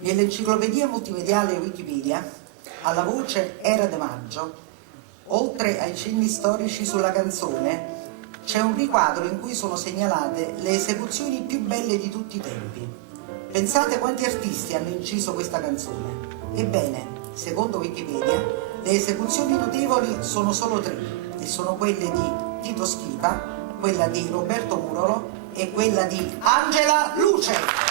Nell'enciclopedia multimediale Wikipedia, alla voce Era de Maggio, oltre ai cenni storici sulla canzone, c'è un riquadro in cui sono segnalate le esecuzioni più belle di tutti i tempi. Pensate quanti artisti hanno inciso questa canzone. Ebbene, secondo Wikipedia, le esecuzioni notevoli sono solo 3, e sono quelle di Tito Schipa, quella di Roberto Murolo e quella di Angela Luce.